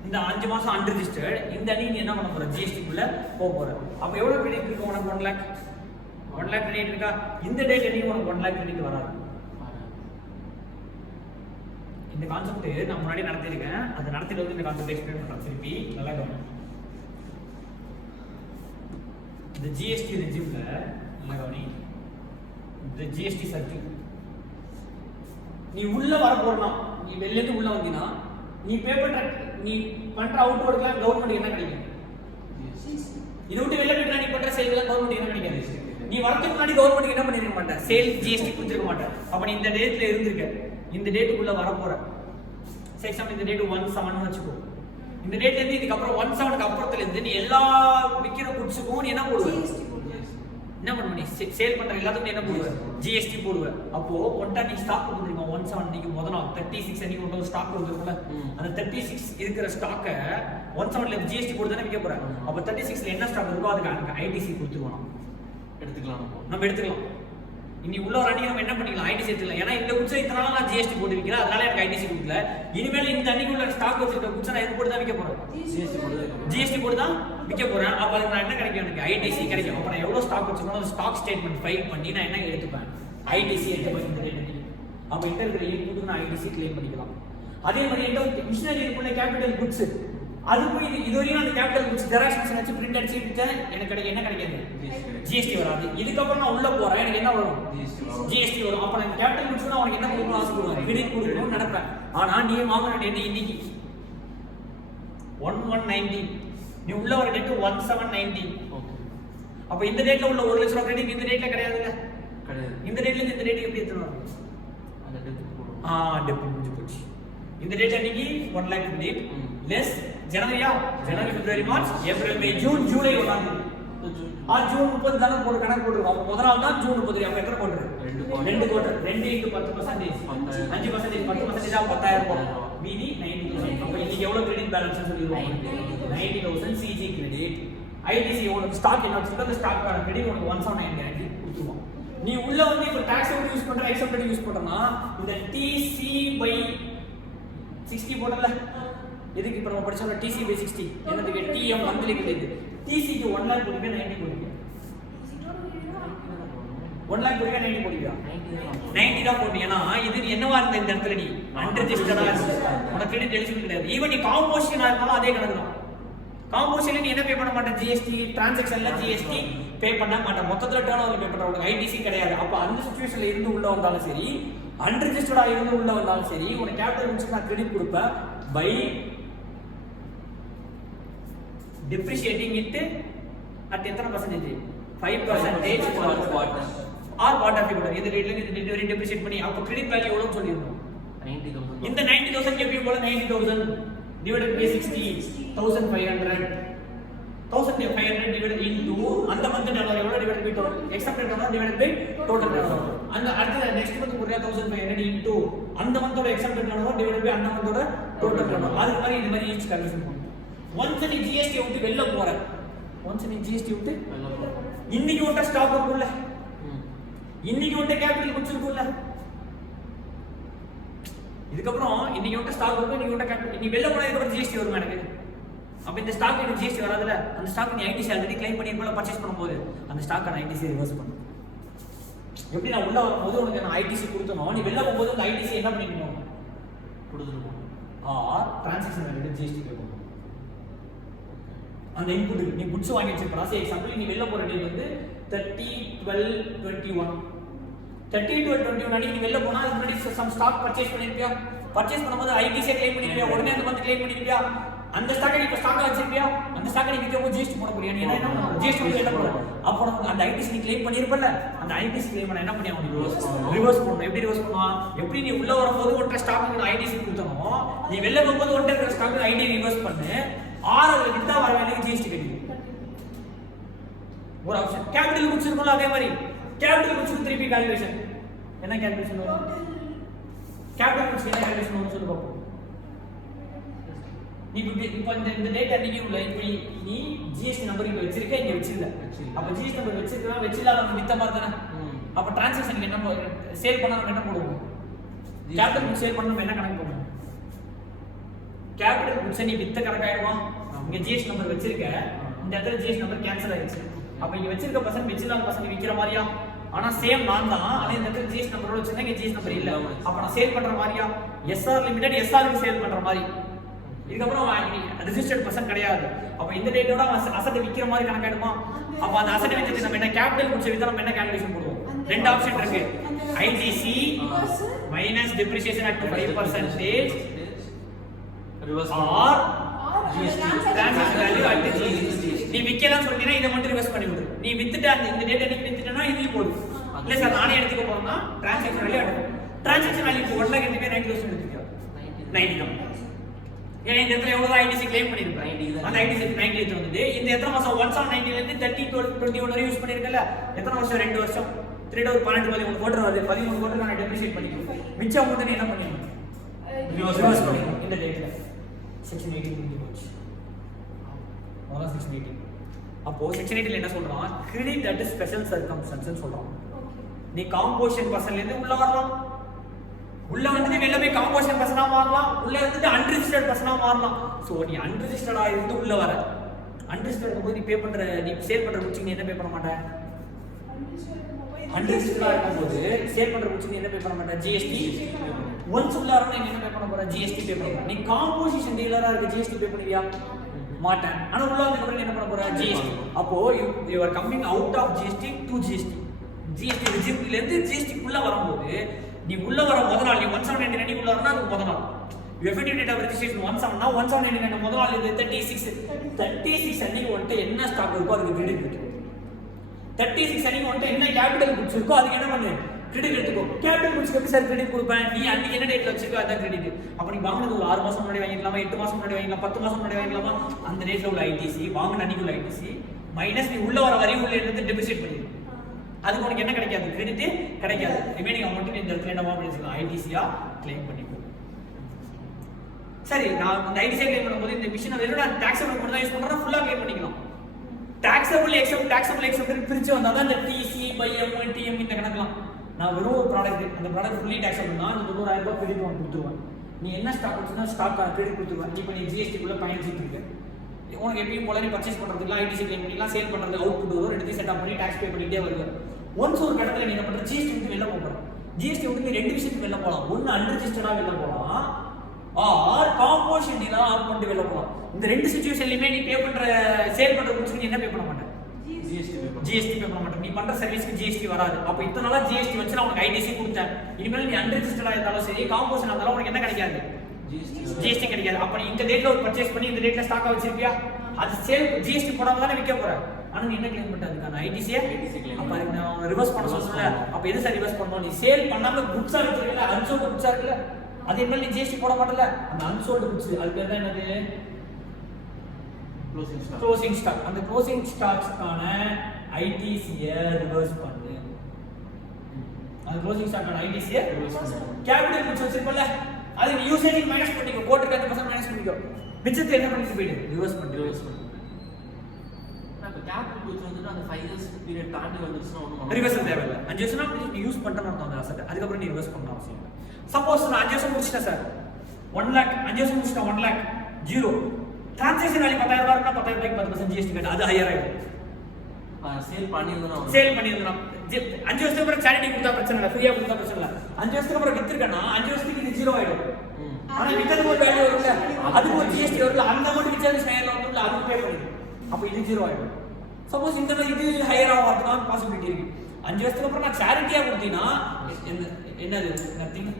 இந்த 5 மாசம் அன்ரிஜிஸ்டர்ட். இந்த அணி நீ என்ன பண்ண போற, ஜிஎஸ்டிக்குள்ள போக போற. அப்ப எவ்வளவு கிரெடிட் இருக்கு உனக்கு, 1 lakh கிரெடிட் இருக்கா. இந்த டேட் அன்னைக்கு உனக்கு 1 lakh கிரெடிட் வராது. இந்த கான்செப்ட் நான் முன்னாடி நடத்திருக்கேன், அது நடத்திட்டு வந்து இந்த கான்செப்ட் எக்ஸ்பிளைன் பண்றேன் திருப்பி, நல்லா கவனி. இந்த ஜிஎஸ்டி ரெஜிம்ல நல்லா கவனி, இந்த ஜிஎஸ்டி சர்க்கிள் நீ உள்ள வர போறலாம், நீ வெளில இருந்து உள்ள வந்தீனா நீ பே பண்ற, நீ பண்ற அவுட்வர்ட்லாம் கவர்மெண்ட் என்ன கிடைக்கும், இதை விட்டு வெளில போயிட்டா நீ பண்ற சேல்ல கவர்மெண்ட் என்ன கிடைக்காது. நீ வரதுக்கு முன்னாடி கவர்மெண்ட் என்ன பண்ணிருக்க மாட்டேன், சேல் ஜிஎஸ்டி கொடுத்துருக்க மாட்டேன். அப்ப நீ இந்த டேட்ல இருந்திருக்க, இந்த டேட்டுக்குள்ள வர போற. எக்ஸாம்பிள் இந்த டேட் 17 வச்சுக்கோ. இந்த டேட்ல இருந்து இதுக்கு அப்புறம் 17க்கு அப்புறத்துல இருந்து நீ எல்லா விக்கிற குட்ஸுக்கும் நீ என்ன போடுவ, என்ன பண்ணுவ, நீ சேல் பண்ற எல்லாத்துக்கும் என்ன போடுவ, ஜிஎஸ்டி போடுவ. அப்போ ஒன்டா நீ ஸ்டாக் கொடுத்துருக்கோம் 17 அன்னைக்கு முதல் நாள் 36 அன்னைக்கு ஒன்று ஸ்டாக் கொடுத்துருக்கோம்ல, அந்த 36 இருக்கிற ஸ்டாக்கை 17ல ஜிஎஸ்டி போட்டு தானே விற்க போற. அப்போ 36ல என்ன ஸ்டாக் இருக்கோ அதுக்கு ஐடிசி கொடுத்துருவோம், நம்ம எடுத்துக்கலாம். இனி உள்ள ஒரு அன்னைக்கு நம்ம என்ன பண்ணிக்கலாம் ஐடிசி எடுத்துக்கலாம். ஏன்னா இந்த குட்ஸை இத்தனை நாள் நான் ஜிஎஸ்டி போட்டு விற்கிறேன், அதனால எனக்கு ஐடிசி கொடுக்கல. இனிமேல் இந்த அன்னைக்கு உள்ள ஸ்டாக் வச்சிருக்க குட்ஸை நான் எது போட்டு தான் விற்க போறேன்? ஜிஎஸ்டி போட்டு தான் விற்க போறேன். அப்ப அதுக்கு நான் என்ன கிடைக்கும்? எனக்கு ஐடிசி கிடைக்கும். அப்ப நான் எவ்வளவு ஸ்டாக் வச்சிருக்கணும் அந்த ஸ்டாக் ஸ்டேட்மெண்ட் ஃபைல் பண்ணி நான் என்ன எடுத்துப்பேன்? ஐடிசி எடுத்துப்பேன் இந்த ரேட் அன்னைக்கு. அப்ப இன்டர் இன்புட் நான் ஐடிசி கிளைம் பண்ணிக்கலாம். அதே மாதிரி என்ன மிஷினரி இருக்குள்ள கேபிட்டல் குட்ஸ், அதுக்கும் இது வரையும் அந்த கேபிட்டல் குட்ஸ் ஜெராக்ஸ் மிஷின் வச்சு பிரிண்ட் அடிச்சு விட்டா எனக்கு என்ன கிடைக்காது? ஜிஎஸ்டி வராது. இதுக்கப்புறம் நான் உள்ள போறேன், எனக்கு என்ன வரும்? ஜிஎஸ்டி வரும். அப்ப நான் கேபிட்டல் குட்ஸ் நான் உனக்கு என்ன கொடுக்கணும் ஆசைப்படுவேன்? கிரெடிட் கொடுக்கணும்னு நினைப்பேன். ஆனா நீ வாங்குற டேட் இன்னைக்கு 1190, நீ உள்ள வர டேட் 1790. அப்ப இந்த டேட்ல உள்ள 1 லட்சம் ரூபாய் கிரெடிட் இந்த டேட்ல கிடையாதுல்ல? கிடையாது. இந்த டேட்ல இருந்து இந்த டேட்டுக்கு எப்படி எடுத்துறோம்? அந்த டேட் போடுவோம். டெபிட் முடிஞ்சு போச்சு. இந்த டேட் அன்னைக்கு 1 lakh கிரெடிட் லெஸ் ஜனவரியா, ஜனவரி பிப்ரவரி மார்ச் ஏப்ரல் மே ஜூன் ஜூலை 1 ஜூன் 30 தானே போட்டு கணக்கு போட்டுருக்கோம். அப்ப முதல் நாள் தான் ஜூன் 30. அப்ப எத்தனை போட்டுரு? 2 குவார்டர். 2 into 10%, 5%, 10% 10,000 ரூபாய். மீதி 90,000. அப்ப இன்னைக்கு எவ்வளவு கிரெடிட் பேலன்ஸ் சொல்லிடுவோம்? 90,000 சிஜி கிரெடிட். ஐடிசி எவ்வளவு ஸ்டாக் என்ன வச்சிருக்கோ அந்த ஸ்டாக் கிரெடிட் உனக்கு 179 கேரண்டி கொடுத்துருவோம். நீ உள்ள வந்து இப்ப டாக்ஸ் எவ்வளவு யூஸ் பண்ற, எக்ஸப்ட் யூஸ் பண்றனா இந்த டிசி பை 60 போடல. எதுக்கு இப்ப நம்ம படிச்சோம் டிசி பை 60 என்னதுக்கு? DM monthly credit. டிசிக்கு 1 lakh கொடுக்க 90 கொடுக்க 1 lakh கொடுக்க 90 கொடுக்க 90 தான் போட்டீங்கன்னா இது என்னவா இருந்த இந்த இடத்துல நீ அன்ரெஜிஸ்டர்டா உனக்கு கிரெடிட் எலிஜிபிள் கிடையாது. ஈவன் நீ காம்போசிஷனா இருந்தாலும் அதே கணக்கு தான். காம்போசிஷன்ல நீ என்ன பே பண்ண மாட்டே? ஜிஎஸ்டி டிரான்சாக்ஷன்ல ஜிஎஸ்டி பே பண்ண மாட்டே. மொத்தத்துல டர்ன் ஓவர் பே பண்ற உனக்கு ஐடிசி கிடையாது. அப்ப அந்த சிச்சுவேஷன்ல இருந்து உள்ள வந்தாலும் சரி, அன்ரெஜிஸ்டர்டா இருந்து உள்ள வந்தாலும் சரி, உனக்கு கேபிட்டல் குட்ஸ்க்கு நான் கிரெடிட் கொடுப்பேன் பை depreciating it at எத்தனை percentage? 5% for quarter or part of the quarter. இந்த ரேட்ல இந்த டெலிவரி டெப்ரிசியேட் பண்ணி அப்ப கிரெடிட் வேல்யூ எவ்வளவு சொல்லிருந்தோம்? 90,000. இந்த 90,000 எப்பயும் போல 90,000 divided by 60 1500 1500 divided into அந்த மந்த் டர்னோவர் எவ்வளவு divided by total expected turnover divided by total turnover. அந்த அடுத்த நெக்ஸ்ட் மந்த் புரியா 1500 into அந்த மந்தோட expected turnover divided by அந்த மந்தோட total turnover. அது மாதிரி இந்த மாதிரி ஈச் கால்குலேஷன் பண்ணுங்க. ஒன்ஸ் நீ ஜிஎஸ்டி விட்டு வெளில போற, ஒன்ஸ் நீ ஜிஎஸ்டி விட்டு இன்னைக்கு விட்ட ஸ்டாக் இருக்குல்ல, இன்னைக்கு விட்ட கேபிட்டல் குட்ஸ் இருக்குல்ல, இதுக்கப்புறம் இன்னைக்கு விட்ட ஸ்டாக் இருக்கு, இன்னைக்கு விட்ட கேபிட்டல் நீ வெளில போனதுக்கு அப்புறம் ஜிஎஸ்டி வருமா எனக்கு? அப்ப இந்த ஸ்டாக் எனக்கு ஜிஎஸ்டி வராதுல. அந்த ஸ்டாக் நீ ஐடிசி ஆல்ரெடி கிளைம் பண்ணிருப்பல பர்ச்சேஸ் பண்ணும்போது அந்த ஸ்டாக் நான் ஐடிசி ரிவர்ஸ் பண்ணு. எப்படி நான் உள்ள வரும்போது உனக்கு நான் ஐடிசி கொடுத்தனோ, நீ வெளில போகும்போது அந்த ஐடிசி என்ன பண்ணிக்கணும்? கொடுத்துருவோம். டிரான்சாக்ஷன் வேல்யூ ஜிஎஸ்டி பே பண்ணணும். அந்த இன்புட் நீ குட்ஸ் வாங்கி வச்சிருப்பா. சே எக்ஸாம்பிள் நீ வெளில போற டேட் வந்து 30/12/21 30/12/21 அன்னைக்கு நீ வெளில போனா அதுக்கு முன்னாடி சம் ஸ்டாக் பர்ச்சேஸ் பண்ணிருப்பியா? பர்ச்சேஸ் பண்ணும்போது ஐடிசி கிளைம் பண்ணிருப்பியா? உடனே அந்த மந்த் கிளைம் பண்ணிருப்பியா? அந்த ஸ்டாக்கை நீ இப்ப ஸ்டாக்கா வச்சிருப்பியா? அந்த ஸ்டாக்கை நீ விற்கும்போது ஜிஎஸ்டி போட போறியா? நீ என்ன பண்ணணும்? ஜிஎஸ்டி என்ன பண்ணணும்? அப்போ அந்த ஐடிசி நீ கிளைம் பண்ணிருப்பல, அந்த ஐடிசி கிளைம் பண்ண என்ன பண்ணியா? ரிவர்ஸ் பண்ணணும். எப்படி ரிவர்ஸ் பண்ணுவான்? எப்படி நீ உள்ள வரும்போது ஒற்றை ஸ்டாக்கு ஐடிசி கொடுத்தனோ, நீ வெளில போகும்போது ஒற்றை ஸ்டாக்கு ஐடி ரிவர்ஸ் பண்ணு. ஆறு வித்தா வர வேலைக்கு ஜிஎஸ்டி கட்டிடும். ஒரு ஆப்ஷன் கேபிட்டல் குட்ஸ் இருக்கும்ல, அதே மாதிரி கேபிட்டல் குட்ஸ் திருப்பி கால்குலேஷன் என்ன கால்குலேஷன் வரும்? கேபிட்டல் குட்ஸ் என்ன கால்குலேஷன் வரும் சொல்லு பாப்போம். நீ இப்போ இந்த டேட் அன்னைக்கு உள்ள இப்போ நீ ஜிஎஸ்டி நம்பர் இங்க வச்சிருக்க, இங்க வச்சிருக்க. அப்ப ஜிஎஸ்டி நம்பர் வச்சிருக்கா வச்சிரலாம் நம்ம வித்த மாதிரி தானே. அப்ப டிரான்சாக்ஷனுக்கு என்ன சேல் பண்ணா நம்ம என்ன போடுவோம்? கேபிட்டல் குட்ஸ் சேல் பண்ணா நம்ம என்ன கணக்கு போடுவோம்? கேபிட்டல் குட்ஸ் நீ வித்த கணக்காயிடுமா? இங்க ஜிஎஸ்டி நம்பர் வச்சிருக்க, இந்த இடத்துல ஜிஎஸ்டி நம்பர் கேன்சல் ஆயிடுச்சு. அப்ப இங்க வச்சிருக்க பர்சன் வச்சிருக்காத பர்சன் விக்கிற மாதிரியா? ஆனா சேம் நான் தான், ஆனா இந்த இடத்துல ஜிஎஸ்டி நம்பரோட வச்சிருந்தா இங்க ஜிஎஸ்டி நம்பர் இல்ல. அப்ப நான் சேல் பண்ற மாதிரியா? எஸ்ஆர் லிமிடெட் எஸ்ஆருக்கு சேல் பண்ற மாதிரி. இதுக்கப்புறம் ரெஜிஸ்டர்ட் பர்சன் கிடையாது. அப்ப இந்த டேட்டோட அசட் விக்கிற மாதிரி கணக்காயிடுமா? அப்ப அந்த அசட் விக்கிறது நம்ம என்ன கேபிட்டல் குட்ஸ் வித்தா நம்ம என்ன கால்குலேஷன் போடுவோம்? ரெண்டு ஆப்ஷன் இருக்கு. ITC minus depreciation at 5% reverse or GST transaction value at GST. நீ விக்கலாம் சொல்றீனா இத மட்டும் ரிவர்ஸ் பண்ணி விடு. நீ வித்துட்ட இந்த டேட்டா நீ வித்துட்டனா இதுல போடு. இல்ல சார் நானே எடுத்துக்க போறேன்னா டிரான்சாக்ஷன் வேல்யூ எடுத்து. டிரான்சாக்ஷன் வேல்யூ 1 lakh எடுத்துக்க 90,000 எடுத்துக்க. 90,000. ஏன் இந்த இடத்துல எவ்வளவு ஐடிசி கிளைம் பண்ணிருப்பேன்? அந்த ஐடிசி 90 எடுத்து வந்து இந்த எத்தனை மாசம் 1/90 ல இருந்து 30/21 வரை யூஸ் பண்ணிருக்கல. எத்தனை வருஷம்? 2 வருஷம். 3 ஒரு 12 13 குவார்டர் வருது. 13 குவார்டர் நான் டெப்ரிசியேட் பண்ணிக்கிறேன். மிச்ச அமௌண்ட் நீ என்ன பண்ணுவீங்க? ரிவர்ஸ் பண்ணிடுங்க. இந்த டேட்ல செக்ஷன் 18 முடிஞ்சு போச்சு. அதான் செக்ஷன் 18. அப்போ செக்ஷன் 18 என்ன சொல்றான்? கிரெடிட் அட் ஸ்பெஷல் சர்க்கம்ஸ்டன்ஸ் சொல்றான். நீ காம்போசிஷன் பர்சன்ல இருந்து உள்ள வரலாம், உள்ள வந்துட்டு வெளில போய் காம்போசிஷன் பர்சனா மாறலாம், உள்ள இருந்துட்டு அன்ரிஜிஸ்டர்ட் பர்சனா மாறலாம். சோ நீ அன்ரிஜிஸ்டர்டா இருந்து உள்ள வர, அன்ரிஜிஸ்டர்ட் போய் நீ பே பண்ற, நீ சேல் பண்ற குச்சி நீ என்ன பே பண்ண மாட்ட? அன்ரிஜிஸ்டர்டா இருக்கும்போது சேல் பண்ற குச்சி நீ என்ன பே பண்ண மாட்ட? ஜிஎஸ்டி. ஒன்ஸ் உள்ள வரணும் நீ என்ன பே பண்ண போற? ஜிஎஸ்டி பே பண்ண போற. நீ காம்போசிஷன் டீலரா இருக்க ஜிஎஸ்டி பே பண்ணுவியா? மாட்டேன். ஆனா உள்ள வந்ததுக்கு அப்புறம் என்ன பண்ண போற? ஜிஎஸ்டி. அப்போ you are coming out of GST to GST. GST ரெஜிம்ல இருந்து ஜிஎஸ்டி குள்ள வரும்போது நீ உள்ள வர முதல் நாள் நீ 1799 உள்ள வரனா அது முதல் நாள். You effective date of registration 17 1799 முதல் நாள் இது 36 அன்னைக்கு வந்துட்டு என்ன ஸ்டாக் இருக்கோ அதுக்கு கிரெடிட் எடுத்துக்கோ. 36 அன்னைக்கு வந்துட்டு என்ன கேபிட்டல் குட்ஸ் இருக்கோ அதுக்கு என்ன பண்ணு? கிரெடிட் எடுத்துக்கோ. கேபிட்டல் குட்ஸ்க்கு எப்படி சார் கிரெடிட் கொடுப்பேன்? நீ அன்னைக்கு என்ன டேட்ல வச்சிருக்கோ அதான் கிரெடிட். அப்ப நீ வாங்குனது ஒரு 6 மாசம் முன்னாடி வாங்கிக்கலாமா, 8 மாசம் முன்னாடி வாங்கிக்கலாம், 10 மாசம் முன்னாடி வாங்கிக்கலாமா? அந்த டேட்ல உள்ள ஐடிசி வாங்குன அன்னைக்கு உள்ள ஐடிசி மைனஸ் நீ உள்ள வர வரையும் உள்ள இருந்து டெபிசிட் பண்ணிடு. அதுக்கு உனக்கு என்ன கிடைக்காது? கிரெடிட் கிடைக்காது. ரிமைனிங் அமௌண்ட் இந்த இடத்துல என்னவா பண்ணிக்கலாம்? ஐடிசியா கிளைம் பண்ணிக்கோ. சரி, நான் இந்த ஐடிசியா கிளைம் பண்ணும்போது இந்த மிஷினை வெறும் டாக்ஸபிள் மட்டும் தான் யூஸ் பண்றேன், ஃபுல்லா கிளைம் பண்ணிக்கலாம். டாக்ஸபிள் எக்ஸப்ட் பிரிச்சு வந்தாதான் இந்த டிசி பை எம் டிஎம் இந்த கணக்குலாம். நான் வெறும் ஒரு ப்ராடக்ட், அந்த ப்ராடக்ட் ஃபுல்லி டாக்ஸபிள் தான், அந்த 90,000 ரூபாய் கிரெடிட் உனக்கு கொடுத்துருவேன். நீ என்ன ஸ்டாக் வச்சுன்னா ஸ்டாக் கிரெடிட் கொடுத்துருவேன். இப்போ நீ ஜிஎஸ்டி குள்ள பயணிச்சிட்டு இருக்க, உனக்கு எப்பயும் போல நீ பர்ச்சேஸ் பண்றதுக்குலாம் ஐடிசி கிளைம் பண்ணிக்கலாம், சேல் பண்றது அவுட்புட் வரும், ரெண்டு செட்டப் பண்ணி டாக்ஸ் பே பண்ணிட்டே வருவாங்க. ஒன்ஸ் ஒரு கட்டத்துல நீ என்ன பண்ற? ஜிஎஸ்டி வந்து வெளில போறோம். ஜிஎஸ்டி வந்து நீ ரெண்டு விஷயத்துக்கு வெளில போகலாம். ஒன்னு அன்ரிஜிஸ்டர்டா வெளில போகலாம், ஆர் காம்போசிஷன் டீலா ஆஃப் பண்ணிட்டு வெளில போகலாம். இந்த ரெண்டு சிச்சுவேஷன்லயுமே நீ பே பண்ற சேல் பண்ற குட்ஸ்க்கு நீ என்ன பே பண்ண மாட்டே? ஜிஎஸ்டி பே பண்ண மாட்டே. நீ பண்ற சர்வீஸ்க்கு ஜிஎஸ்டி வராது. அப்ப இத்தனை நாளா ஜிஎஸ்டி வச்சு நான் உனக்கு ஐடிசி கொடுத்தேன். இனிமேல் நீ அன்ரிஜிஸ்டர்டா இருந்தாலும் சரி, காம்போசிஷன் இருந்தாலும் உனக்கு என்ன கிடைக்காது? ஜிஎஸ்டி கிடைக்காது. அப்ப நீ இந்த டேட்ல ஒரு பர்ச்சேஸ் பண்ணி இந்த டேட்ல ஸ்டாக்கா வச்சிருப்பியா? அது சேல் ஜிஎஸ்டி போடாம தானே விற்க போற. ஆனா நீ என்ன கிளைம் பண்ண? அதுக்கான ஐடிசியை அப்ப நான் ரிவர்ஸ் பண்ண சொல்றேன்ல. அப்ப எது சார் ரிவர்ஸ் பண்ணணும்? நீ சேல் பண்ணாம குட்ஸா வச்சிருக்கல, அன்சோல்டு குட்ஸா இருக்குல்ல, அது என்ன நீ ஜிஎஸ்டி போட மாட்டல. அந்த அன்சோல்டு குட்ஸ் அது பேர் தான் என்னது? Closing stock. அந்த க்ளோசிங் ஸ்டாக்ஸ்க்கான ஐடிசியை ரிவர்ஸ் பண்ணு. அந்த க்ளோசிங் ஸ்டாக்க்கான ஐடிசியை ரிவர்ஸ் பண்ணு. கேபிட்டல் குட்ஸ் வச்சிருக்கல, அது நீ யூசேஜ் மைனஸ் பண்ணிக்கோ, கோட்டுக்கு 10% மைனஸ் பண்ணிக்கோ. மிச்சத்தை என்ன பண்ணிட்டு போயிடு? ரிவர்ஸ் பண்ணு. அப்ப கேபிட்டல் குட்ஸ் வந்து அந்த 5 இயர்ஸ் பீரியட் தாண்டி வந்துச்சுனா ஒண்ணும் ரிவர்ஸ் தேவையில்லை. 5 வருஷம் நீ யூஸ் பண்றேன்னு அர்த்தம் அந்த அசெட். அதுக்கு அப்புறம் நீ ரிவர்ஸ் பண்ண அவசியம் இல்லை. சப்போஸ் நான் 5 வருஷம் முடிச்சிட்டேன் சார், 1 lakh 5 வருஷம் முடிச்சிட்டேன், 1 lakh ஜீரோ டிரான்சாக்ஷன் வேல்யூ 10,000 ரூபாய் இருந்தா 10,000 ரூபாய்க்கு 10% ஜிஎஸ்டி கட்ட, அது ஹையர் ஆயிடும். சேல் பண்ணியிருந்தா 5 வருஷத்துக்கு அப்புறம் சேரிட்டி கொடுத்தா பிரச்சனை இல்லை, ஃப்ரீயா கொடுத்தா பிரச்சனை இல்லை. 5 வருஷத்துக்கு அப்புறம் வித்துருக்கேன்னா 5 வருஷத்துக்கு இது ஜீரோ ஆயிடும். ஆனா வித்ததுக்கு ஒரு வேல்யூ வரும்ல, அதுக்கு ஒரு ஜிஎஸ்டி வரும்ல, அந்த அமௌண்ட் விச்சாலும் ஹையர் ஆகும்ல, அதுக்கு பே பண்ணிடும். அப்ப இது ஜீரோ ஆயிடும். சப்போஸ் இந்த மாதிரி இது ஹையர் ஆகிறதுக்கான பாசிபிலிட்டி இருக்கு. 5 வருஷத்துக்கு அப்புறம் நான் சேரிட்டியா கொடுத்தீங்கன்னா என்னது? நத்திங்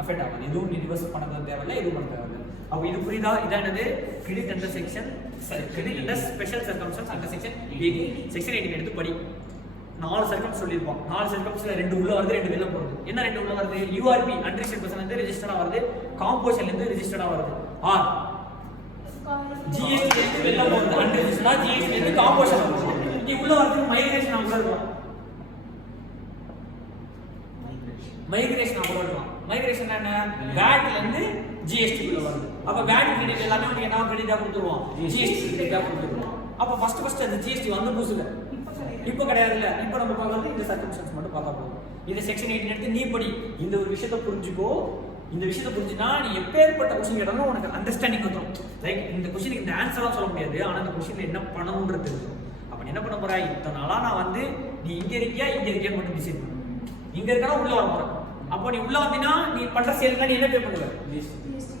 அஃபெக்ட் ஆகாது. எதுவும் நீ ரிவர்ஸ் பண்ண தேவையில்லை, எதுவும் பண்ண தேவையில்லை. அப்ப இது புரியுதா? இதான் என்னது? Credit under section, credit under special circumstances under section 18. Section 18 எடுத்து படி. 4 சர்க்கம்ஸ் சொல்லியிருப்போம். 4 சர்க்கம்ஸ்ல 2 உள்ள வருது, 2 வெளில போகுது. என்ன 2 உள்ள வருது? யூஆர்பி அன்ரிஜிஸ்டர்ட் பர்சன் இருந்து ரெஜிஸ்டர்டா வருது, காம்போசிஷன்ல இருந்து ரெஜிஸ்டர்டா வருது. ஆர் ஜிஎஸ்டி இருந்து வெளில போகுது, அன்ரிஜிஸ்டர்டா ஜிஎஸ்டி இருந்து காம்போசிஷன் வருது. நீ உள்ள வரது மைக்ரேஷன் ஆகுது இருக்கும். மைக்ரேஷன் ஆகுது இருக்கும். மைக்ரேஷன் என்ன? வேட்ல இருந்து ஜிஎஸ்டி உள்ள வருது. அப்ப வேட் கிரெடிட் எல்லாமே உங்களுக்கு என்ன கிரெடிட்டா கொடுத்துருவோம்? ஜிஎஸ்டி கிரெடிட்டா கொடுத்துருவோம். அப்ப ஃபர்ஸ்ட் அந்த ஜிஎஸ்டி வந்து புதுசுல இப்போ கிடையாது இல்ல. இப்போ நம்ம பார்க்கறது இந்த சர்க்கம்ஸ்டன்ஸ் மட்டும் பார்த்தா போதும். இது செக்ஷன் 18 எடுத்து நீ படி. இந்த ஒரு விஷயத்தை புரிஞ்சுக்கோ. இந்த விஷயத்தை புரிஞ்சுனா நீ எப்பேற்பட்ட கொஸ்டின் கேட்டாலும் உனக்கு அண்டர்ஸ்டாண்டிங் வந்துடும். லைக் இந்த கொஸ்டினுக்கு இந்த ஆன்சர்லாம் சொல்ல முடியாது, ஆனா இந்த கொஸ்டின்ல என்ன பண்ணணும்ன்றது தெரியும். அப்ப என்ன பண்ண போற? இத்தனை நாளா நான் வந்து நீ இங்க இருக்கியான்னு மட்டும் டிசைட் பண்ணு. இங்க இருக்கனா உள்ள வர போற. அப்போ நீ உள்ள வந்தீனா நீ பண்ற சேல்ல நீ என்ன பே பண்ணுவ?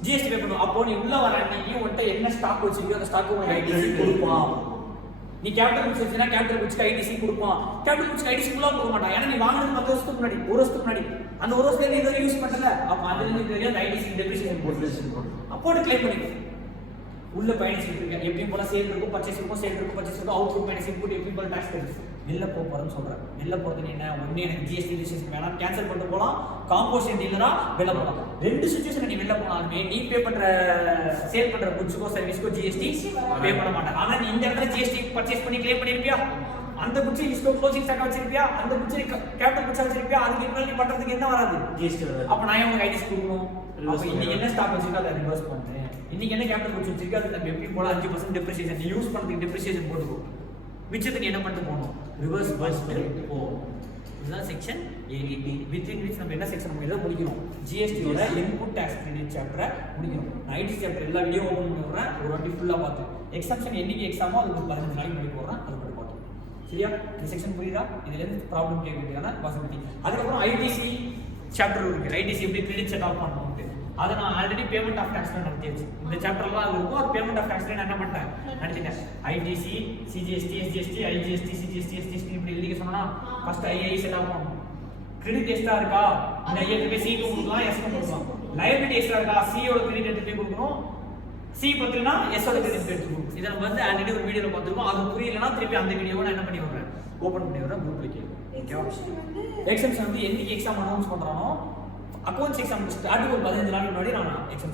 ஜிஎஸ்டி பே பண்ணுவ. அப்போ நீ உள்ள வர நீ உன்கிட்ட என்ன ஸ்டாக் வச்சிருக்கியோ அந்த ஸ்டாக் உனக்கு ஐடிசி கொடுப்பான். நீ கேபிட்டல் குட்ஸ் வச்சினா கேபிட்டல் குட்ஸ்க்கு ஐடிசி கொடுப்பான். கேபிட்டல் குட்ஸ்க்கு ஐடிசி ஃபுல்லா கொடுக்க மாட்டான். ஏன்னா நீ வாங்குனது 10 வருஷத்துக்கு முன்னாடி, 1 வருஷத்துக்கு முன்னாடி. அந்த 1 வருஷத்துல நீ இதுவரை யூஸ் பண்ணல. அப்ப அதுல இருந்து தெரியும் அந்த ஐடிசி டெப்ரிசியேஷன் போட்டு அப்போ கிளைம் பண்ணிக்கோ. உள்ள பயணிச்சிட்டு இருக்க எப்பயும் போல சேல் இருக்கும், பர்ச்சேஸ் இருக்கும், சேல் இருக்கும், பர்ச்சேஸ் இருக்கும், அவுட்புட் மைனஸ் இன்புட் எப்பயும் போல டாக்ஸ் கட்டு. வெளில போறேன்னு சொல்றேன். வெளில போறது என்ன? ஒண்ணு எனக்கு ஜிஎஸ்டி ரிஜிஸ்ட்ரேஷன் வேணாம், கேன்சல் பண்ணிட்டு போலாம். காம்போசிஷன் டீலரா வெளில போலாம். ரெண்டு சிச்சுவேஷன் நீ வெளில போனாலுமே நீ பே பண்ற சேல் பண்ற குட்ஸ்க்கோ சர்வீஸ்க்கோ ஜிஎஸ்டி பே பண்ண மாட்டேன். ஆனா நீ இந்த இடத்துல ஜிஎஸ்டி பர்ச்சேஸ் பண்ணி கிளைம் பண்ணிருப்பியா? அந்த குட்ஸ் லிஸ்ட்ல க்ளோசிங் ஸ்டாக் வச்சிருப்பியா? அந்த குட்ஸ் கேபிட்டல் குட்ஸ் வச்சிருப்பியா? அதுக்கு மேல நீ பண்றதுக்கு என்ன வராது? ஜிஎஸ்டி வராது. அப்ப நான் உங்களுக்கு ஐடிசி கொடுக்கணும். அப்ப இன்னைக்கு என்ன ஸ்டாக் வச்சிருக்கோ அதை ரிவர்ஸ் பண்ணு. இன்னைக்கு என்ன கேபிட்டல் குட்ஸ் வச்சிருக்கோ அது நம்ம எப்படி போல 5% டெப்ரிசியேஷன் நீ யூஸ் பண்றதுக்கு டெப்ரிசியேஷன் போட்டுக்கோ. மிச்சத்தை நீ என்ன பண்ணிட்டு போகணும்? ரிவர்ஸ் பண்ணிட்டு போ. இதுதான் செக்ஷன் 80 வித்தின் விச் நம்ம என்ன செக்ஷன் நம்ம எதை முடிக்கணும் ஜிஎஸ்டியோட இன்புட் டேக்ஸ் கிரெடிட் சாப்டரை முடிக்கணும் நான் ஐடி சாப்டர் எல்லா வீடியோ ஓப்பன் பண்ணி விடுறேன் ஒரு வாட்டி ஃபுல்லாக பார்த்து எக்ஸாம்ஷன் என்னைக்கு எக்ஸாமோ அதுக்கு ஒரு 15 நாளைக்கு முன்னாடி போடுறேன் அது மட்டும் பார்த்து சரியா இந்த செக்ஷன் புரியுதா இதுலேருந்து ப்ராப்ளம் கேட்க வேண்டியதான பாசிபிலிட்டி அதுக்கப்புறம் ஐடிசி சாப்டர் இருக்கு ஐடிசி எப்படி கிரெடிட் செட் ஆஃப் பண்ணணும்ட்டு அதை நான் ஆல்ரெடி பேமெண்ட் ஆஃப் டேக்ஸ்ல நடத்தியாச்சு இந்த சாப்டர்லாம் அது இருக்கும் அது பேமெண்ட் ஆஃப் டேக்ஸ்ல நான் என்ன பண்ணிட்டேன் நடத்திட்டேன் ITC CGST SGST IGST CGST SGST இப்படி எழுதிக்க சொன்னா ஃபர்ஸ்ட் ஐஐ செட் ஆகும் கிரெடிட் எக்ஸ்ட்ரா இருக்கா இந்த ஐஏ போய் சி கொடுக்கலாம் எஸ் கொடுக்கலாம் லைபிலிட்டி எக்ஸ்ட்ரா இருக்கா சியோட கிரெடிட் எடுத்து போய் கொடுக்கணும் சி பத்தினா எஸ்ஸோட கிரெடிட் எடுத்து கொடுக்கணும் இதை நம்ம வந்து ஆல்ரெடி ஒரு வீடியோல பார்த்துருக்கோம் அது புரியலன்னா திருப்பி அந்த வீடியோவை நான் என்ன பண்ணி விடுறேன் ஓப்பன் பண்ணி விடுறேன் குரூப்ல கேட்கும் ஓகேவா எக்ஸாம்ஷன் வந்து என்னைக்கு எக்ஸாம் அனௌன்ஸ் பண்றானோ அக்கௌண்ட்ஸ் எக்ஸாம் ஸ்டார்ட் ஒரு 15 நாள் முன்னாடி நான் எக்ஸாம்